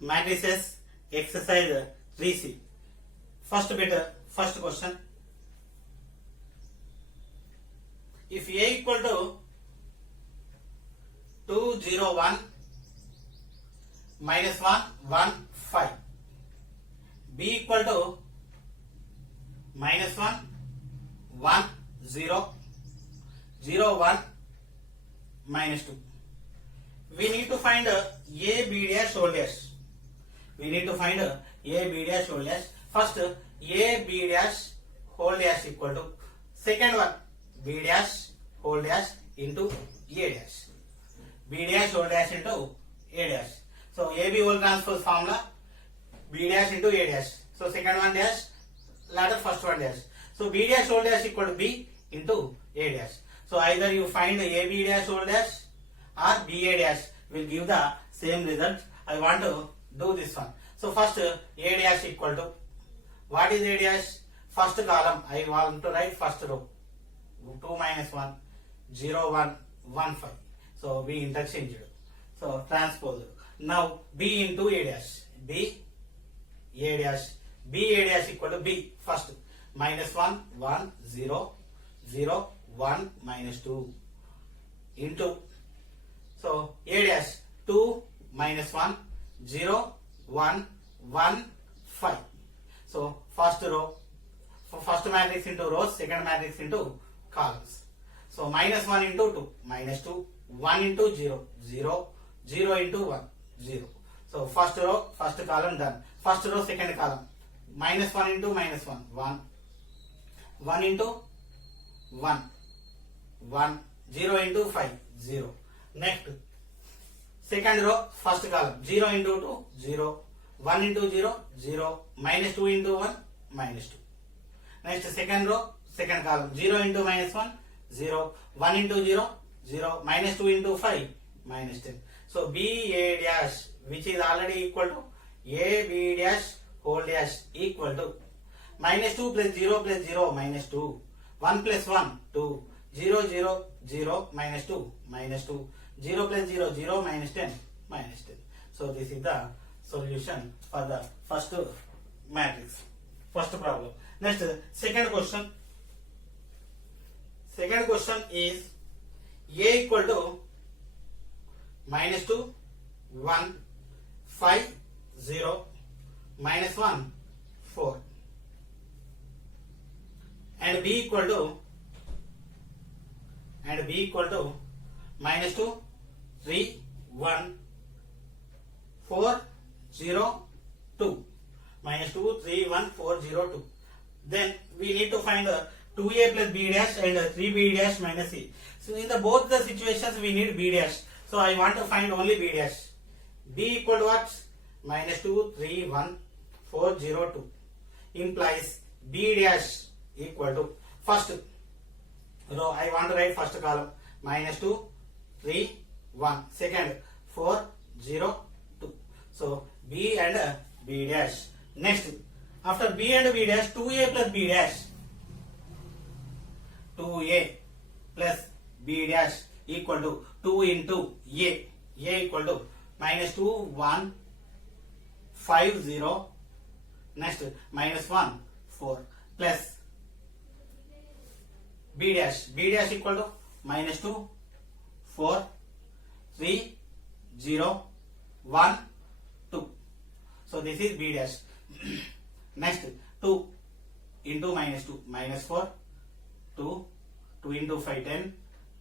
matrices exercise 3C. First bit, first question. If A equal to 2, 0, 1, minus 1, 1, 5. B equal to minus 1, 1, 0, 0, 1, minus 2. We need to find A, B dash, whole dash. We need to find A, B dash, whole dash. First, A, B dash, whole dash equal to second one, B dash, whole dash into A dash. B dash, whole dash into A dash. So, AB whole transpose formula, B dash into A dash. So, second one dash, latter first one dash. So, B dash whole dash equal to B into A dash. So, either you find AB dash whole dash or BA dash will give the same result. I want to do this one. So, first A dash equal to, what is A dash? First column, I want to write first row. 2 minus 1, 0, 1, 1, 5. So, we interchanged. So, transpose. Now, B into A dash. B, A dash. B, A dash equal to B. First, minus 1, 1, 0, 0, 1, minus 2. Into. So, A dash. 2, minus 1, 0, 1, 1, 5. So, first row. First matrix into rows, second matrix into columns. So, minus 1 into 2, minus 2, 1 into 0, 0, 0 into 1, 0. So, first row, first column done. First row, second column. Minus 1 into minus 1, 1. 1 into 1, 1. 0 into 5, 0. Next, second row, first column. 0 into 2, 0. 1 into 0, 0. Minus 2 into 1, minus 2. Next, second row, second column. 0 into minus 1, 0. 1 into 0, 0. Minus 2 into 5, minus 10. So, B A dash, which is already equal to A B dash whole dash equal to minus 2 plus 0 plus 0 minus 2. 1 plus 1, 2. 0, 0, 0 minus 2, minus 2. 0 plus 0, 0 minus 10, minus 10. So, this is the solution for the first matrix, first problem. Next, second question. Second question is A equal to minus 2, 1, 5, 0, minus 1, 4. And B equal to minus 2, 3, 1, 4, 0, 2. Minus 2, 3, 1, 4, 0, 2. Then we need to find 2A plus B dash and 3B dash minus C. So in the both the situations we need B dash. So I want to find only B dash. B equal to what? Minus 2, 3, 1, 4, 0, 2. Implies B dash equal to first row. I want to write first column. Minus 2, 3, 1. Second, 4, 0, 2. So B and B dash. Next, after B and B dash, 2A plus B dash. 2A plus B dash equal to 2 into A. A equal to minus 2, 1, 5, 0. Next, minus 1, 4 plus B dash. B dash equal to minus 2, 4, 3, 0, 1, 2. So, this is B dash. Next, 2 into minus 2, minus 4, 2, 2 into 5, 10,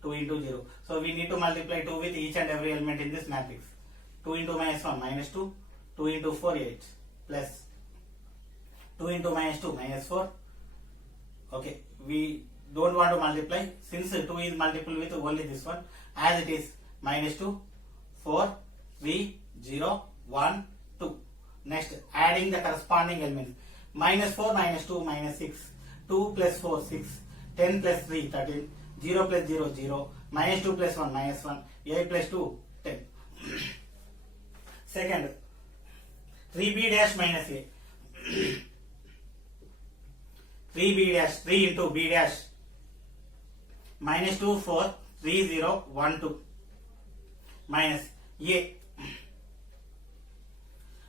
2 into 0. So, we need to multiply 2 with each and every element in this matrix. 2 into minus 1, minus 2, 2 into 4, 8, plus 2 into minus 2, minus 4. Okay, we don't want to multiply since 2 is multiple with only this one. As it is, minus 2, 4, 3, 0, 1, 2. Next, adding the corresponding elements. Minus 4, minus 2, minus 6. 2 plus 4, 6. 10 plus 3, 13. 0 plus 0, 0. Minus 2 plus 1, minus 1. 8 plus 2, 10. Second, 3B dash minus A. 3B dash, 3 into B dash. Minus 2, 4, 3, 0, 1, 2. Minus A.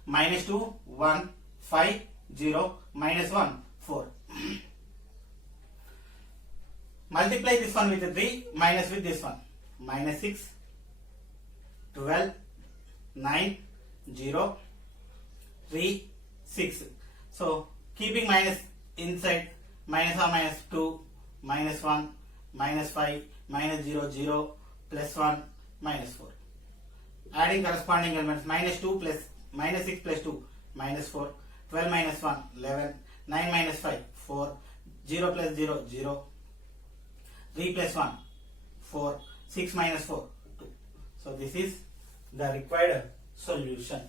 -2 1 5 0 -1 4. Multiply this one with 3 minus with this one. -6 12 9 0 3 6. So keeping minus inside, -1 -2 -1 -5 -0 0 +1 -4. Adding corresponding elements, -2 plus -6 plus 2 -4, 12 minus 1 11, 9 minus 5 4, 0 plus 0 0, 3 plus 1 4, 6 minus 4 2. So this is the required solution.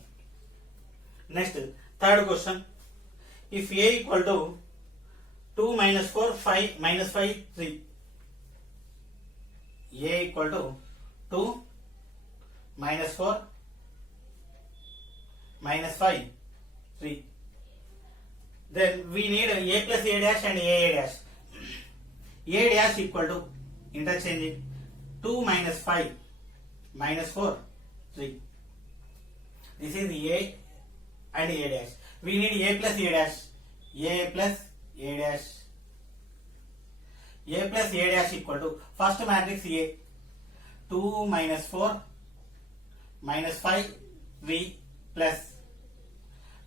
Next, third question. If A equal to 2 minus 4 5 minus 5 3. A equal to 2 minus 4 minus 5 3. Then we need A plus A dash and A dash. A dash equal to, interchanging, 2 minus 5 minus 4 3. This is A and A dash. We need A plus A dash. A plus A dash. A plus A dash equal to, first matrix A, 2 minus 4 minus 5 3 plus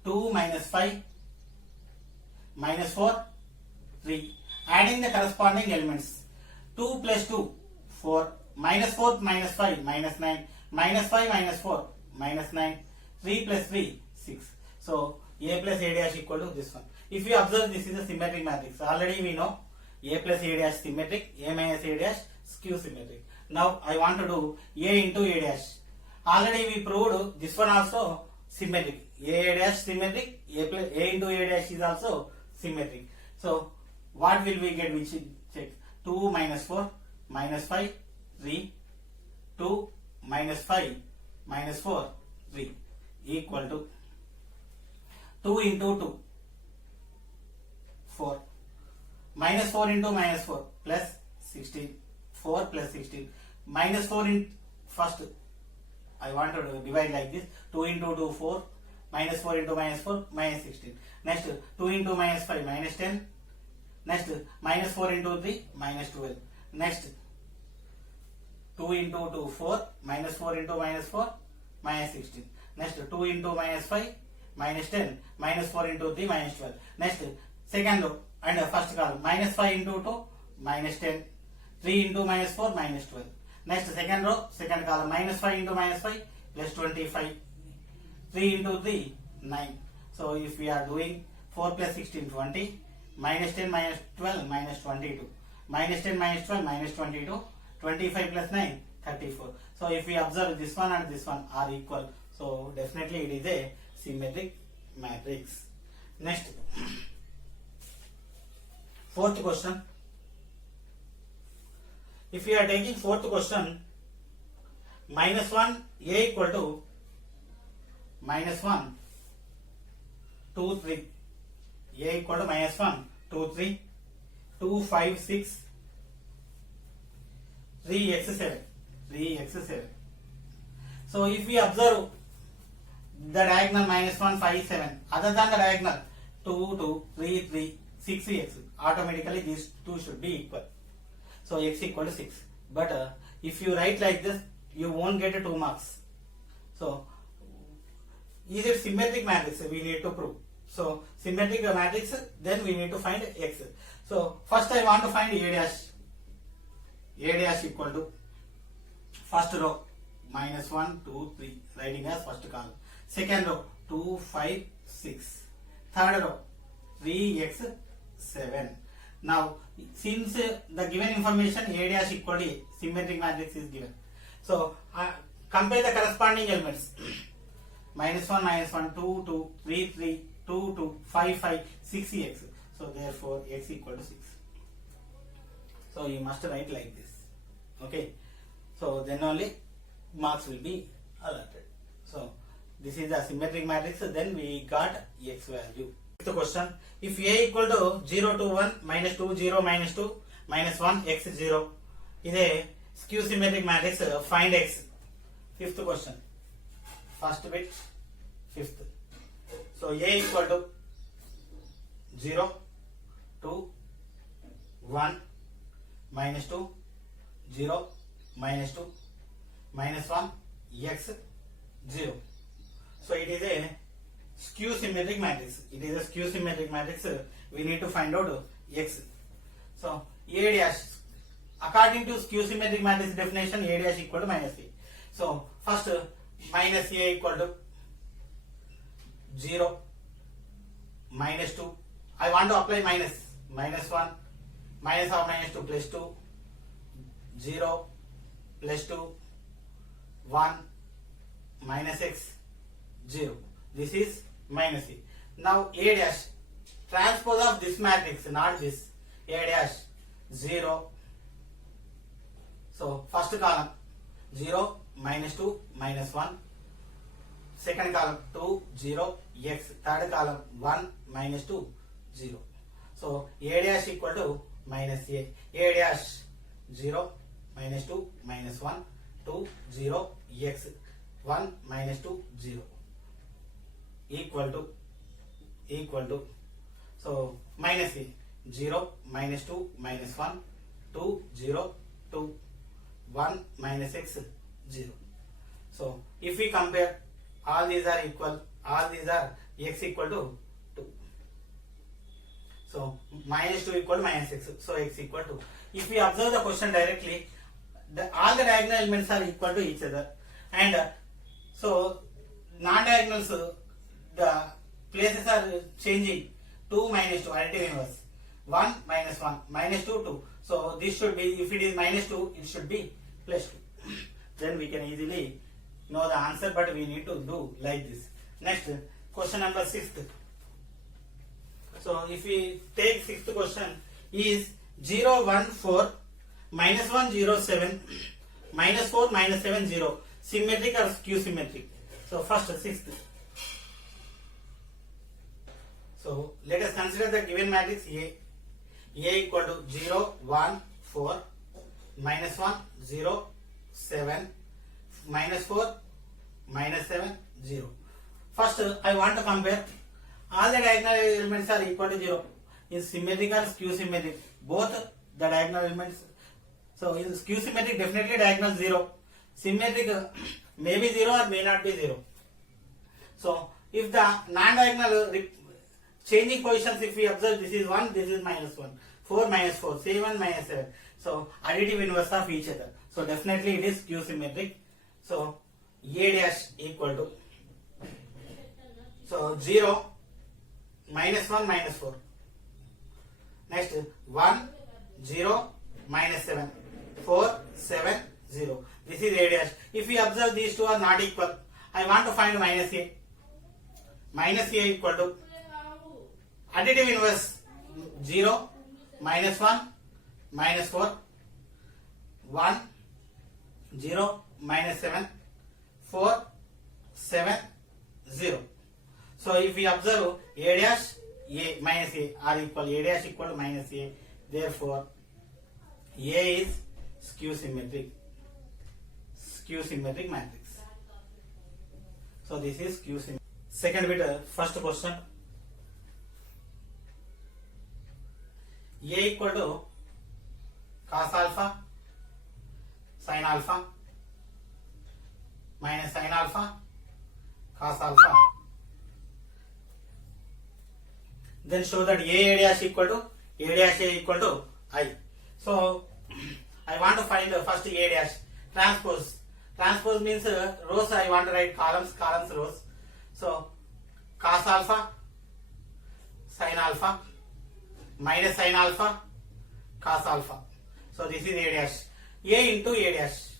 2 minus 5 minus 4 3. Adding the corresponding elements, 2 plus 2 4, minus 4 minus 5 minus 9, minus 5 minus 4 minus 9, 3 plus 3 6. So A plus A dash equal to this one. If you observe, this is a symmetric matrix. Already we know A plus A dash symmetric, A minus A dash skew symmetric. Now I want to do A into A dash. Already we proved this one also symmetric. A dash symmetric, A into A dash is also symmetric. So what will we get? We should check. 2 minus 4 minus 5 3, 2 minus 5 minus 4 3 equal to 2 into 2 4, minus 4 into minus 4 plus 16, 4 plus 16, minus 4 in first, I want to divide like this, 2 into 2 4, minus 4 into minus 4 minus 16. Next 2 into minus 5 minus 10. Next minus 4 into 3 minus 12. Next 2 into 2 4, minus 4 into minus 4 minus 16. Next 2 into minus 5 minus 10, minus 4 into 3 minus 12. Next second row and first column, minus 5 into 2 minus 10, 3 into minus 4 minus 12. Next second row, second column, minus 5 into minus 5 plus 25, 3 into 3 9. So if we are doing 4 plus 16 20, minus 10 minus 12 minus 22, minus 10 minus 12 minus 22, 25 plus 9 34. So if we observe, this one and this one are equal, so definitely it is a symmetric matrix. Next, fourth question. If we are taking fourth question, -1 A equal to -1 2 3. A equal to -1 2 3 2 5 6 3x7 3x7. So if we observe the diagonal -1 5 7, other than the diagonal 2 2 3 3 6x, automatically these two should be equal. So x equal to 6. But if you write like this, you won't get 2 marks. So is it symmetric matrix? We need to prove. So symmetric matrix, then we need to find x. So first I want to find A dash. A dash equal to, first row -1 2 3, writing as first column. Second row 2 5 6. Third row 3x7. Now since the given information A dash equal to A, symmetric matrix is given. So compare the corresponding elements. -1 -1 2 2 3 3 2 2 5 5 6x. So therefore x equal to 6. So you must write like this. Okay. So then only marks will be allotted. So this is a symmetric matrix. Then we got x value. Fifth question. If A equal to 0 to 1 -2 0 -2 -1 x 0 is a skew symmetric matrix, find x. Fifth question. First bit, fifth. So A equal to 0, 2, 1, minus 2, 0, minus 2, minus 1, x 0. So it is a skew symmetric matrix. It is a skew symmetric matrix. We need to find out x. So A dash, according to skew symmetric matrix definition, A dash equal to minus A. So first minus A equal to 0, minus 2. I want to apply minus 1, minus or minus 2 plus 2, 0 plus 2, 1 minus x 0. This is minus A. Now A dash, transpose of this matrix, not this. A dash 0. So first column 0, minus 2, minus 1. Second column 2, 0, x. Third column 1, minus 2, 0. So A dash equal to minus A. A dash 0, minus 2, minus 1, 2, 0, x. 1 minus 2, 0. Equal to. So minus A. 0, minus 2, minus 1, 2, 0, 2, 1 minus x 0. So if we compare, all these are equal, all these are x equal to 2. So minus 2 equal to minus x, so x equal to. If we observe the question directly, all the diagonal elements are equal to each other, and so non-diagonals, the places are changing. 2 minus 2, additive inverse. 1 minus 1, minus 2, 2. So this should be, if it is minus 2, it should be plus 2. Then we can easily know the answer, but we need to do like this. Next, question number 6th. So if we take 6th question, is 0, 1, 4, minus 1, 0, 7, minus 4, minus 7, 0. Symmetric or skew symmetric? So first, 6th. So let us consider the given matrix A. A equal to 0, 1, 4, minus 1, 0, 7, minus 4, minus 7, 0. First, I want to compare. All the diagonal elements are equal to 0. Is symmetric or skew symmetric? Both the diagonal elements. So in skew symmetric, definitely diagonal 0. Symmetric may be 0 or may not be 0. So if the non-diagonal changing positions, if we observe, this is 1, this is minus 1, 4 minus 4, 7 minus 7. So additive inverse of each other. So definitely it is skew symmetric. So A dash equal to, so 0, minus 1, minus 4. Next 1, 0, minus 7, 4, 7, 0. This is A dash. If we observe these two are not equal, I want to find minus A. Minus A equal to additive inverse 0, minus 1, minus 4, 1, 0, minus 7, 4, 7, 0. So if we observe A dash, A minus A are equal, A dash equal to minus A. Therefore, A is skew symmetric matrix. So this is skew symmetric. Second bit, first question. A equal to cos alpha, sin alpha, minus sin alpha, cos alpha. Then show that A dash equal to I. So I want to find the first A dash. Transpose. Transpose means rows. I want to write columns, rows. So cos alpha, sin alpha, minus sin alpha, cos alpha. So this is A dash. A into A dash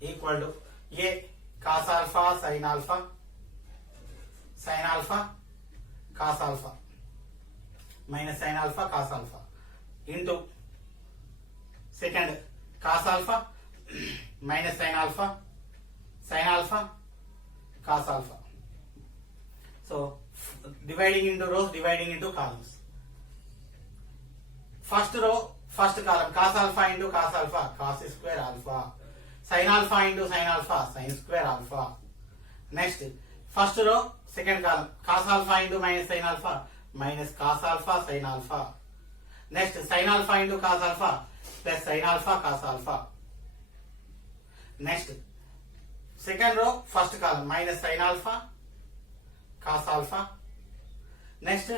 equal to A cos alpha, sin alpha, cos alpha, minus sin alpha, cos alpha, into second cos alpha minus sin alpha, cos alpha. So dividing into rows, dividing into columns. First row, first column, cos alpha into cos alpha, cos square alpha. Sin alpha into sin alpha, sin square alpha. Next, first row, second column cos alpha into minus sin alpha minus cos alpha sin alpha. Next sin alpha into cos alpha plus sin alpha cos alpha. Next second row first column minus sin alpha cos alpha. Next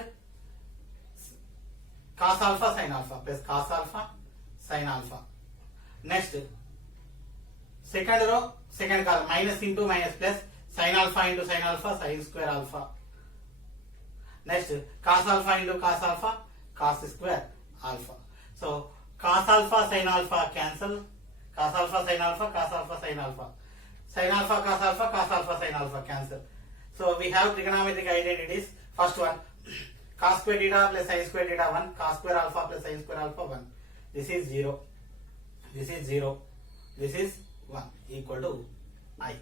cos alpha sin alpha plus cos alpha sin alpha. Next second row second column minus into minus plus sin alpha into sin alpha sin square alpha. Next cos alpha into cos alpha cos square alpha. So cos alpha sin alpha cancel, cos alpha sin alpha cos alpha sin alpha, sin alpha cos alpha cos alpha sin alpha cancel. So we have trigonometric identities. First one cos square theta plus sin square theta 1, cos square alpha plus sin square alpha 1. This is 0, this is 0, this is 1 equal to I.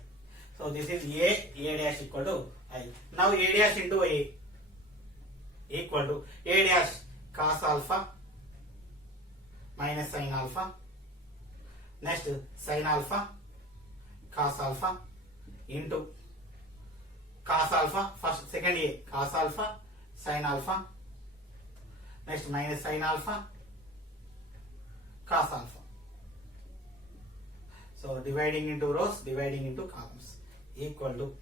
So this is A dash equal to I. Now A dash into A equal to A dash cos alpha minus sin alpha. Next sin alpha cos alpha into cos alpha, first second A cos alpha sin alpha. Next minus sin alpha cos alpha. So dividing into rows, dividing into columns equal to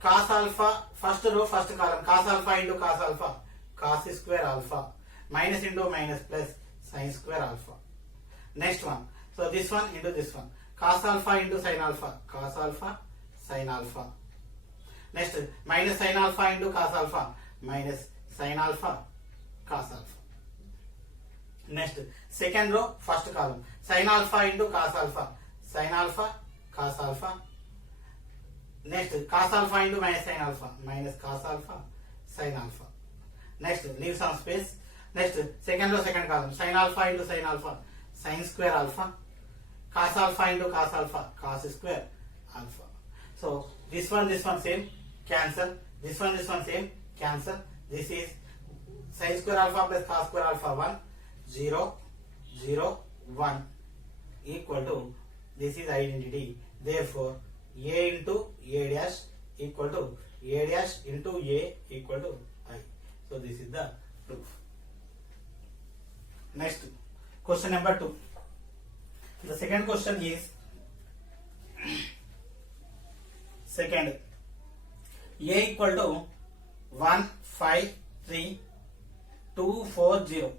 cos alpha, first row first column cos alpha into cos alpha cos square alpha minus into minus plus sin square alpha. Next one, so this one into this one, cos alpha into sin alpha cos alpha sin alpha. Next minus sin alpha into cos alpha minus sin alpha cos alpha. Next second row first column sin alpha into cos alpha sin alpha cos alpha. Next cos alpha into minus sin alpha minus cos alpha sin alpha. Next leave some space. Next second row second column sin alpha into sin alpha sin square alpha, cos alpha into cos alpha cos square alpha. So this one same cancel, this one same cancel. This is sin square alpha plus cos square alpha 1 0 0 1 equal to, this is identity. Therefore A into A dash equal to A dash into A equal to I. So this is the proof. Next question number 2. The second question is second A equal to 1 5 3 2 4 0,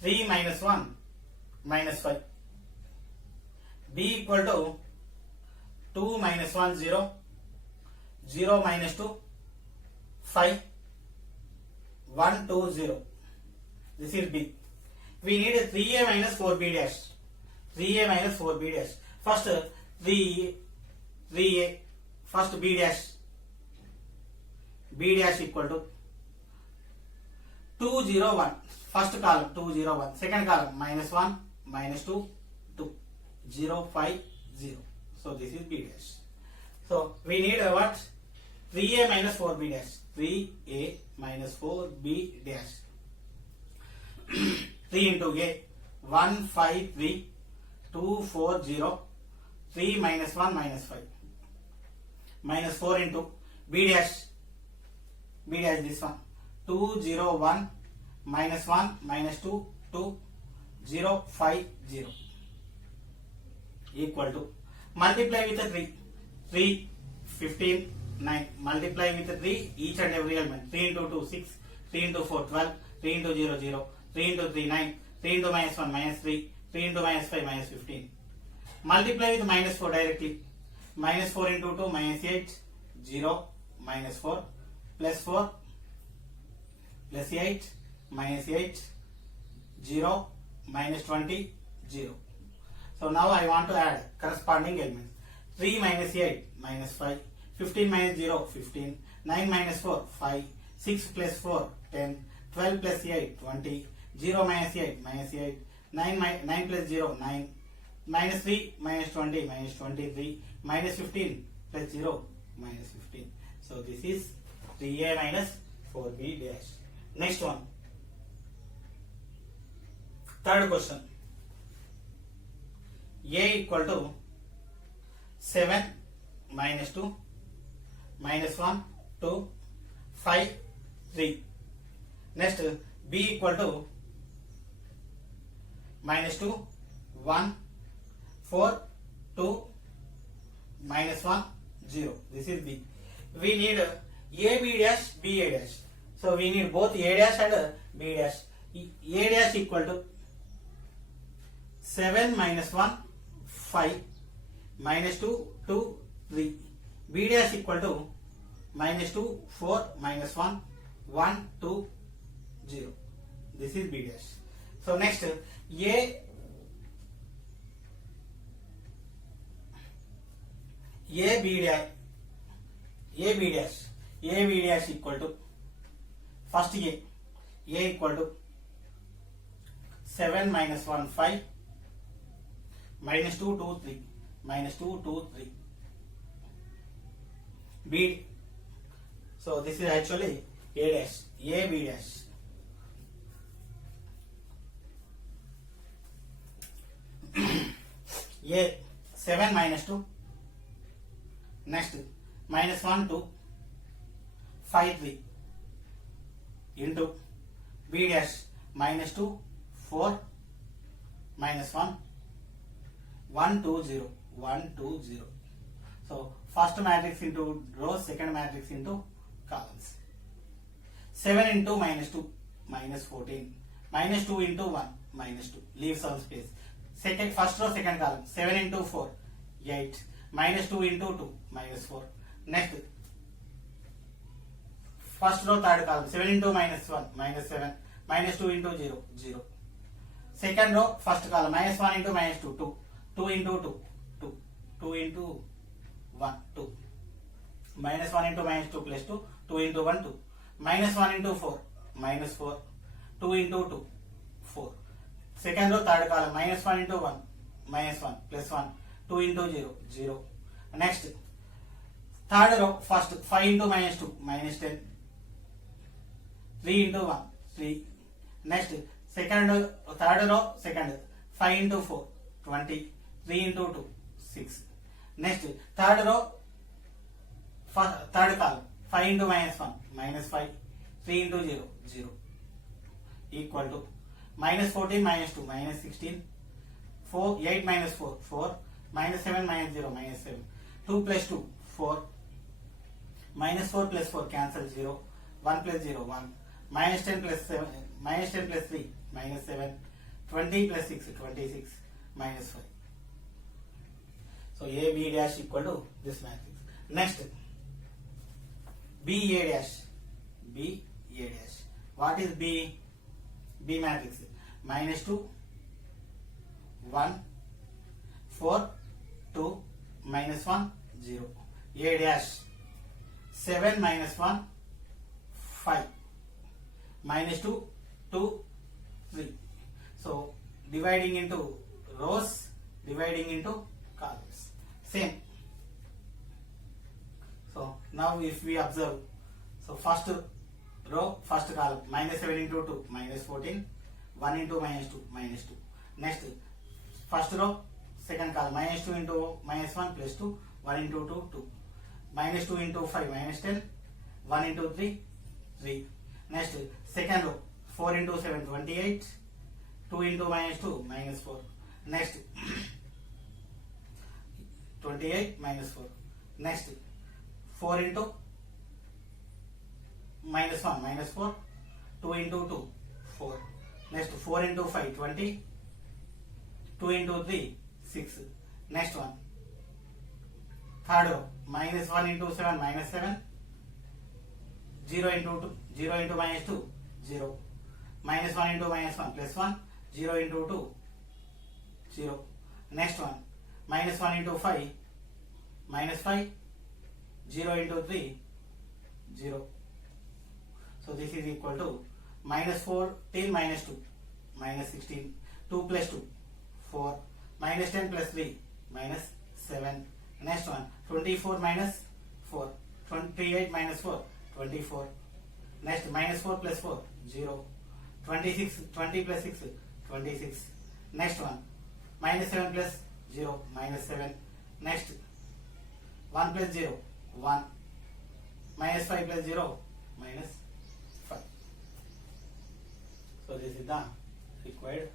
3 minus 1 minus 5. B equal to 2 minus 1 0, 0 minus 2 5 1 2 0. This is B. We need 3A minus 4B dash. 3A minus 4B dash. First 3A, first B dash. B dash equal to 2 0 1. First column 2 0 1. Second column minus 1 minus 2 2 0 5 0. So this is B dash. So we need what? 3A minus 4B dash. 3A minus 4B dash. 3 into A 1 5 3 2 4 0, 3 minus 1 minus 5 minus 4 into B dash this one 2 0 1 minus 1 minus 2 2 0 5 0 equal to, multiply with the 3 15 9, multiply with the 3 each and every element. 3 into 2 6, 3 into 4 12, 3 into 0 0, 3 into 3 9, 3 into minus 1 minus 3, 3 into minus 5 minus 15. Multiply with minus 4 directly. Minus 4 into 2 minus 8, 0 minus 4 plus 4 plus 8 minus 8, 0 minus 20 0. So now I want to add corresponding elements. 3 minus 8 minus 5, 15 minus 0 15, 9 minus 4 5, 6 plus 4 10, 12 plus 8 20, 0 minus 8 minus 8, 9 plus 0 9, minus 3 minus 20 minus 23, minus 15 plus 0 minus 15. So this is 3A minus 4B dash. Next one, third question. A equal to 7 minus 2, minus 1, 2, 5, 3. Next, b equal to minus 2, 1, 4, 2, minus 1, 0. This is b. We need a b dash, b a dash. So we need both a dash and b dash. A dash equal to 7 minus 1, 5, minus 2, 2, 3. B dash equal to minus 2, 4, minus 1, 1, 2, 0. This is b dash. So next, a b dash equal to first a equal to 7 minus 1, 5, minus 2, 2, 3, minus 2, 2, 3. B. So this is actually a dash, a b dash. A 7 minus 2. Next, minus 1, 2, 5, 3 into b dash minus 2, 4, minus 1, 1, 2, 0, 1, 2, 0. So first matrix into rows, second matrix into columns. 7 into minus 2, minus 14. Minus 2 into 1, minus 2. Leave some space. First row, second column. 7 into 4, 8. Minus 2 into 2, minus 4. Next, first row, third column. 7 into minus 1, minus 7. Minus 2 into 0, 0. Second row, first column. Minus 1 into minus 2, 2. 2 into 2, 2. 2 into 1, 2. Minus 1 into minus 2 plus 2. 2 into 1, 2. Minus 1 into 4, minus 4. 2 into 2, 4. Second row, third column. Minus 1 into 1, minus 1 plus 1. 2 into 0, 0. Next, third row, first 5 into minus 2, minus 10. 3 into 1, 3. Next, third row, second 5 into 4, 20. 3 into 2, 6. Next, third row, third column, 5 into minus 1, minus 5. 3 into 0, 0. Equal to minus 14 minus 2, minus 16. 8 minus 4, 4. Minus 7 minus 0, minus 7. 2 plus 2, 4. Minus 4 plus 4 cancel 0. 1 plus 0, 1. Minus 10 plus 7, minus 10 plus 3, minus 7. 20 plus 6, 26. Minus 5. So a b dash equal to this matrix. Next, b a dash. B a dash. What is b? B matrix. Minus 2, 1, 4, 2, minus 1, 0. A dash. 7 minus 1, 5. Minus 2, 2, 3. So dividing into rows, dividing into columns. Same. So now if we observe, so first row, first column, minus 7 into 2, minus 14. 1 into minus 2, minus 2. Next, first row, second column, minus 2 into minus 1 plus 2. 1 into 2, 2. Minus 2 into 5, minus 10. 1 into 3, 3. Next, second row, 4 into 7, 28. 2 into minus 2, minus 4. Next, 28 minus 4. Next, 4 into minus 1, minus 4. 2 into 2, 4. Next, 4 into 5, 20. 2 into 3, 6. Next one, third row, minus 1 into 7, minus 7. 0 into 2, 0 into minus 2, 0. Minus 1 into minus 1, plus 1. 0 into 2, 0. Next one, minus 1 into 5, minus 5. 0 into 3, 0. So this is equal to minus 14 minus 2, minus 16. 2 plus 2, 4. Minus 10 plus 3, minus 7. Next one, 24 minus 4. 28 minus 4, 24. Next, minus 4 plus 4, 0. 26, 20 plus 6, 26. Next one, minus 7 plus 0, minus 7. Next, 1 plus 0, 1. 5 plus 0 minus 5. So this is the required